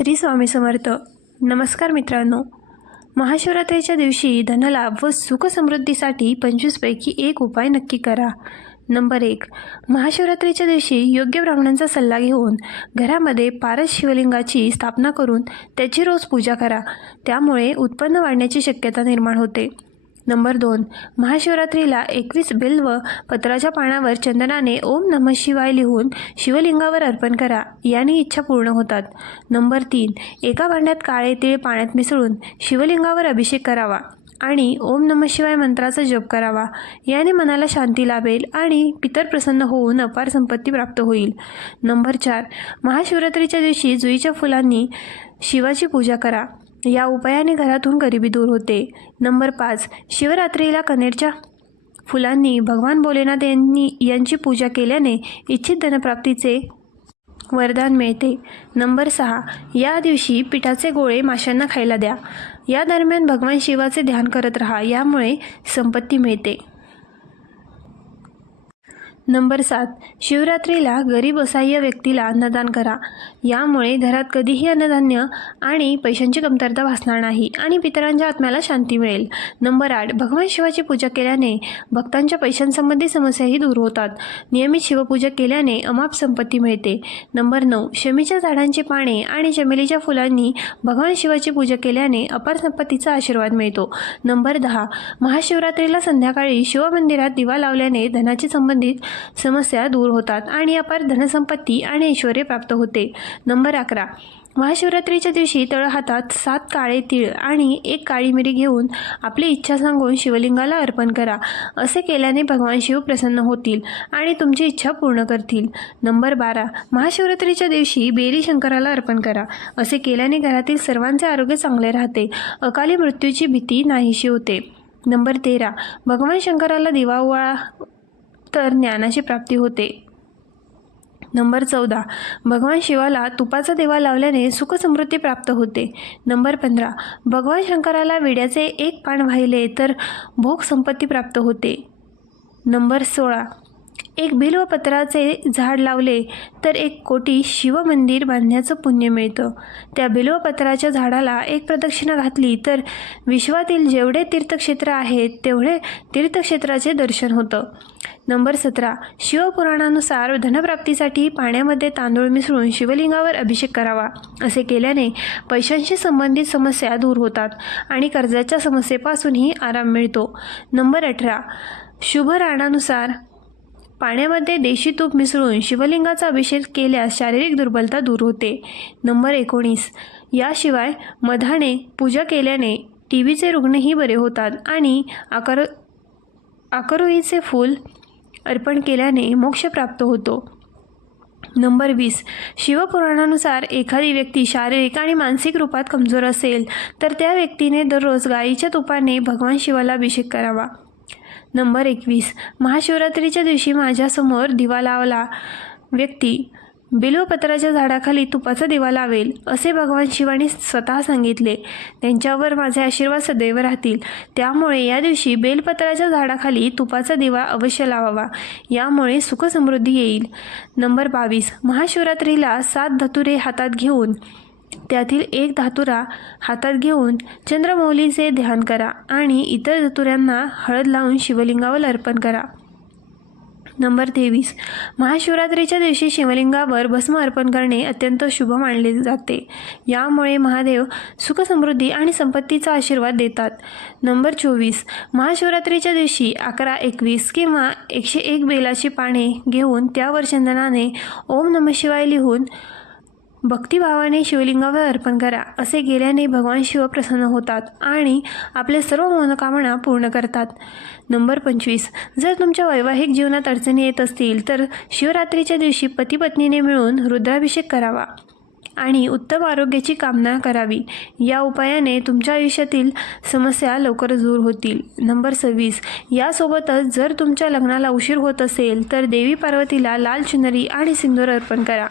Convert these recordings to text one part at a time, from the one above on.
श्री स्वामी समर्थ. नमस्कार मित्रांनो. महाशिवरात्रीच्या दिवशी धनलाभ व सुखसमृद्धीसाठी पंचवीसपैकी एक उपाय नक्की करा. नंबर एक. महाशिवरात्रीच्या दिवशी योग्य ब्राह्मणांचा सल्ला घेऊन घरामध्ये पारस शिवलिंगाची स्थापना करून त्याची रोज पूजा करा. त्यामुळे उत्पन्न वाढण्याची शक्यता निर्माण होते. नंबर दोन. महाशिवरात्रीला एकवीस बिल्व पत्राच्या पानावर चंदनाने ओम नमः शिवाय लिहून शिवलिंगावर अर्पण करा याने इच्छा पूर्ण होतात. नंबर तीन. एका भांड्यात काळे तिळ पाण्यात मिसळून शिवलिंगावर अभिषेक करावा आणि ओम नमः शिवाय मंत्राचा जप करावा याने मनाला शांती लाभेल आणि पितर प्रसन्न होऊन अपार संपत्ती प्राप्त होईल. नंबर चार. महाशिवरात्रीच्या दिवशी जुईच्या फुलांनी शिवाची पूजा करा. या उपायाने घरातून गरिबी दूर होते. नंबर पाच. शिवरात्रीला कनेरच्या फुलांनी भगवान भोलेनाथ यांनी यांची पूजा केल्याने इच्छित धनप्राप्तीचे वरदान मिळते. नंबर सहा. या दिवशी पिठाचे गोळे माशांना खायला द्या. या दरम्यान भगवान शिवाचे ध्यान करत राहा यामुळे संपत्ती मिळते. नंबर सात शिवरात्रीला गरीब असहाय्य व्यक्तीला अन्नदान करा. यामुळे घरात कधीही अन्नधान्य आणि पैशांची कमतरता भासणार नाही आणि पितरांच्या आत्म्याला शांती मिळेल. नंबर आठ भगवान शिवाची पूजा केल्याने भक्तांच्या पैशांसंबंधी समस्याही दूर होतात. नियमित शिवपूजा केल्याने अमाप संपत्ती मिळते. नंबर नऊ शमीच्या झाडांची पाने आणि चमेलीच्या फुलांनी भगवान शिवाची पूजा केल्याने अपार संपत्तीचा आशीर्वाद मिळतो. नंबर दहा महाशिवरात्रीला संध्याकाळी शिवमंदिरात दिवा लावल्याने धनाची संबंधित समस्या दूर होतात आणि अपार धनसंपत्ती आणि ऐश्वर प्राप्त होते. नंबर अकरा. महाशिवरात्रीच्या दिवशी तळहातात सात काळे तीळ आणि एक काळी मिरी घेऊन आपली इच्छा सांगून शिवलिंगाला अर्पण करा. असे केल्याने भगवान शिव प्रसन्न होतील आणि तुमची इच्छा पूर्ण करतील. नंबर बारा. महाशिवरात्रीच्या दिवशी बेरी शंकराला अर्पण करा. असे केल्याने घरातील सर्वांचे आरोग्य चांगले राहते. अकाली मृत्यूची भीती नाहीशी होते. नंबर तेरा. भगवान शंकराला दिवा ओवाळा तर ज्ञानाची प्राप्ती होते. नंबर चौदा. भगवान शिवाला तुपाचा देवा लावल्याने सुखसमृद्धी प्राप्त होते. नंबर पंधरा. भगवान शंकराला विड्याचे एक पान वाहिले तर भोग संपत्ती प्राप्त होते. नंबर सोळा. एक बिल्वपत्राचे झाड लावले तर एक कोटी शिवमंदिर बांधण्याचं पुण्य मिळतं. त्या बिल्वपत्राच्या झाडाला एक प्रदक्षिणा घातली तर विश्वातील जेवढे तीर्थक्षेत्र आहेत तेवढे तीर्थक्षेत्राचे दर्शन होतं. नंबर सतरा. शिवपुराणानुसार धनप्राप्तीसाठी पाण्यामध्ये तांदूळ मिसळून शिवलिंगावर अभिषेक करावा असे केल्याने पैशांशी संबंधित समस्या दूर होतात आणि कर्जाच्या समस्येपासूनही आराम मिळतो. नंबर अठरा. शुभ राणानुसार पाण्यामध्ये देशी तूप मिसळून शिवलिंगाचा अभिषेक केल्यास शारीरिक दुर्बलता दूर होते. नंबर एकोणीस. याशिवाय मधाने पूजा केल्याने टी व्हीचे रुग्णही बरे होतात आणि आकार आकरोईचे फूल अर्पण केल्याने मोक्ष प्राप्त होतो. नंबर वीस. शिवपुराणानुसार एखादी व्यक्ती शारीरिक आणि मानसिक रूपात कमजोर असेल तर त्या व्यक्तीने दररोज गाईच्या तुपाने भगवान शिवाला अभिषेक करावा. नंबर एकवीस. महाशिवरात्रीच्या दिवशी माझ्यासमोर दिवा लावला. व्यक्ती बिलोपत्राच्या झाडाखाली तुपाचा दिवा लावेल असे भगवान शिवाने स्वतः सांगितले. त्यांच्यावर माझे आशीर्वाद सदैव राहतील. त्यामुळे या दिवशी बेलपत्राच्या झाडाखाली तुपाचा दिवा अवश्य लावावा. यामुळे सुखसमृद्धी येईल. नंबर बावीस. महाशिवरात्रीला सात धतुरे हातात घेऊन त्यातील एक धातुरा हातात घेऊन चंद्रमौलीचे ध्यान करा आणि इतर धतुऱ्यांना हळद लावून शिवलिंगावर अर्पण करा. नंबर तेवीस. महाशिवरात्रीच्या दिवशी शिवलिंगावर भस्म अर्पण करणे अत्यंत शुभ मानले जाते. यामुळे महादेव सुखसमृद्धी आणि संपत्तीचा आशीर्वाद देतात. नंबर चोवीस. महाशिवरात्रीच्या दिवशी अकरा एकवीस किंवा एकशे एक बेलाची पाने घेऊन त्यावर चंदनाने ओम नम शिवाय लिहून भक्तिभावाने शिवलिंगावर अर्पण करा असे केल्याने भगवान शिव प्रसन्न होतात आणि आपले सर्व मनोकामना पूर्ण करतात. नंबर पंचवीस. जर तुमच्या वैवाहिक जीवनात अडचणी येत असतील तर शिवरात्रीच्या दिवशी पती पत्नीने मिळून रुद्राभिषेक करावा आणि उत्तम आरोग्याची कामना करावी. या उपायाने तुमच्या आयुष्यातील समस्या लवकर दूर होतील. नंबर सव्वीस. यासोबतच जर तुमच्या लग्नाला उशीर होत असेल तर देवी पार्वतीला लाल चुनरी आणि सिंदूर अर्पण करा.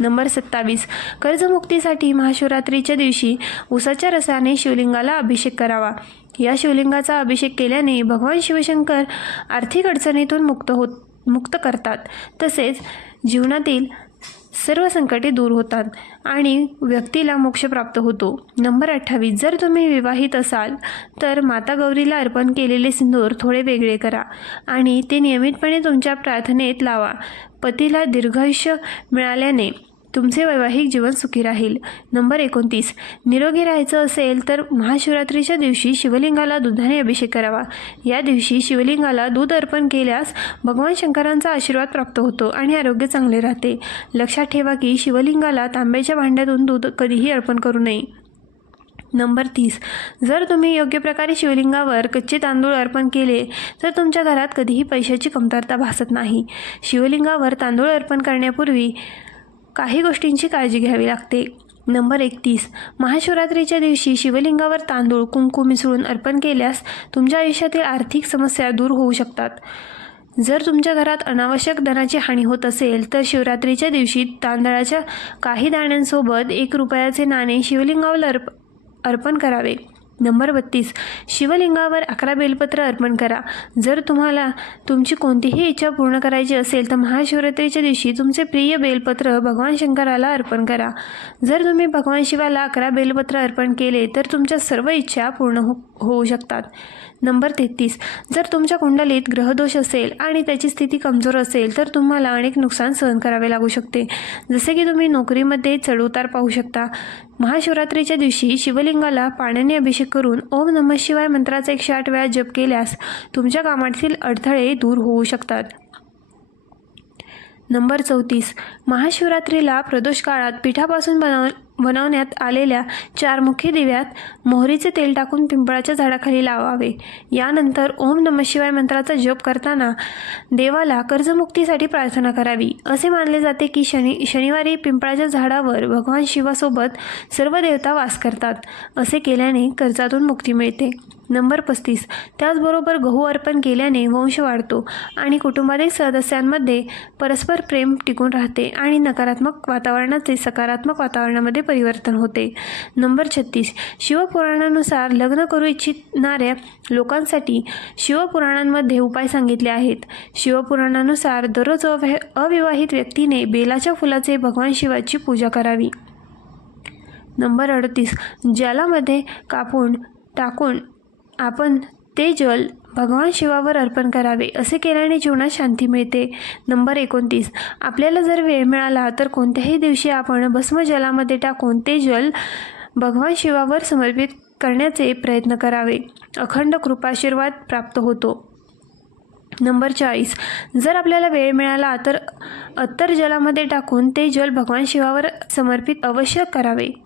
नंबर सत्तावीस. कर्जमुक्तीसाठी महाशिवरात्रीच्या दिवशी उसाच्या रसाने शिवलिंगाला अभिषेक करावा. या शिवलिंगाचा अभिषेक केल्याने भगवान शिवशंकर आर्थिक अडचणीतून मुक्त होत मुक्त करतात. तसेच जीवनातील सर्व संकटे दूर होतात आणि व्यक्तीला मोक्ष प्राप्त होतो. नंबर अठ्ठावीस जर तुम्ही विवाहित असाल तर माता गौरीला अर्पण केलेले सिंदूर थोडे वेगळे करा आणि ते नियमितपणे तुमच्या प्रार्थनेत लावा. पतीला दीर्घायुष्य मिळाल्याने तुमचे वैवाहिक जीवन सुखी राहील. नंबर एकोणतीस. निरोगी राहायचं असेल तर महाशिवरात्रीच्या दिवशी शिवलिंगाला दुधाने अभिषेक करावा. या दिवशी शिवलिंगाला दूध अर्पण केल्यास भगवान शंकरांचा आशीर्वाद प्राप्त होतो आणि आरोग्य चांगले राहते. लक्षात ठेवा की शिवलिंगाला तांब्याच्या भांड्यातून दूध कधीही अर्पण करू नये. नंबर तीस. जर तुम्ही योग्य प्रकारे शिवलिंगावर कच्चे तांदूळ अर्पण केले तर तुमच्या घरात कधीही पैशाची कमतरता भासत नाही. शिवलिंगावर तांदूळ अर्पण करण्यापूर्वी काही गोष्टींची काळजी घ्यावी लागते. नंबर एकतीस. महाशिवरात्रीच्या दिवशी शिवलिंगावर तांदूळ कुंकू मिसळून अर्पण केल्यास तुमच्या आयुष्यातील आर्थिक समस्या दूर होऊ शकतात. जर तुमच्या घरात अनावश्यक धनाची हानी होत असेल तर शिवरात्रीच्या दिवशी तांदळाच्या काही दाण्यांसोबत एक रुपयाचे नाणे शिवलिंगावर अर्प अर्पण करावे. नंबर बत्तीस. शिवलिंगावर अकरा बेलपत्र अर्पण करा. जर तुम्हाला तुमची कोणतीही इच्छा पूर्ण करायची असेल तर महाशिवरात्रीच्या दिवशी तुमचे प्रिय बेलपत्र भगवान शंकराला अर्पण करा. जर तुम्ही भगवान शिवाला अकरा बेलपत्र अर्पण केले तर तुमच्या सर्व इच्छा पूर्ण हो होऊ शकतात. नंबर तेहतीस. जर तुमच्या कुंडलीत ग्रहदोष असेल आणि त्याची स्थिती कमजोर असेल तर तुम्हाला अनेक नुकसान सहन करावे लागू शकते. जसे की तुम्ही नोकरीमध्ये चढउतार पाहू शकता. महाशिवरात्रीच्या दिवशी शिवलिंगाला पाण्याने अभिषेक करून ओम नमः शिवाय मंत्राचा एकशे आठ वेळा जप केल्यास तुमच्या कामातील अडथळे दूर होऊ शकतात. नंबर चौतीस. महाशिवरात्रीला प्रदोष काळात पिठापासून बनव बनवण्यात आलेल्या चार मुख्य दिव्यात मोहरीचे तेल टाकून पिंपळाच्या झाडाखाली लावावे. यानंतर ओम नम शिवाय मंत्राचा जप करताना देवाला कर्जमुक्तीसाठी प्रार्थना करावी. असे मानले जाते की शनि शनिवारी पिंपळाच्या झाडावर भगवान शिवासोबत सर्व देवता वास करतात. असे केल्याने कर्जातून मुक्ती मिळते. नंबर पस्तीस. त्याचबरोबर गहू अर्पण केल्याने वंश वाढतो आणि कुटुंबातील सदस्यांमध्ये परस्पर प्रेम टिकून राहते आणि नकारात्मक वातावरणाचे सकारात्मक वातावरणामध्ये परिवर्तन होते. नंबर छत्तीस. शिवपुराणानुसार लग्न करू इच्छिणाऱ्या लोकांसाठी शिवपुराणांमध्ये उपाय सांगितले आहेत. शिवपुराणानुसार दररोज अवि अविवाहित व्यक्तीने बेलाच्या फुलाचे भगवान शिवाची पूजा करावी. नंबर अडतीस. जलामध्ये कापून टाकून आपण ते जल भगवान शिवावर अर्पण करावे असे केल्याने जीवनात शांती मिळते. नंबर एकोणतीस. आपल्याला जर वेळ मिळाला तर कोणत्याही दिवशी आपण भस्म जलामध्ये टाकून ते जल भगवान शिवावर समर्पित करण्याचे प्रयत्न करावे. अखंड कृपाशीर्वाद प्राप्त होतो. नंबर चाळीस. जर आपल्याला वेळ मिळाला तर अत्तर जलामध्ये टाकून ते जल भगवान शिवावर समर्पित अवश्य करावे.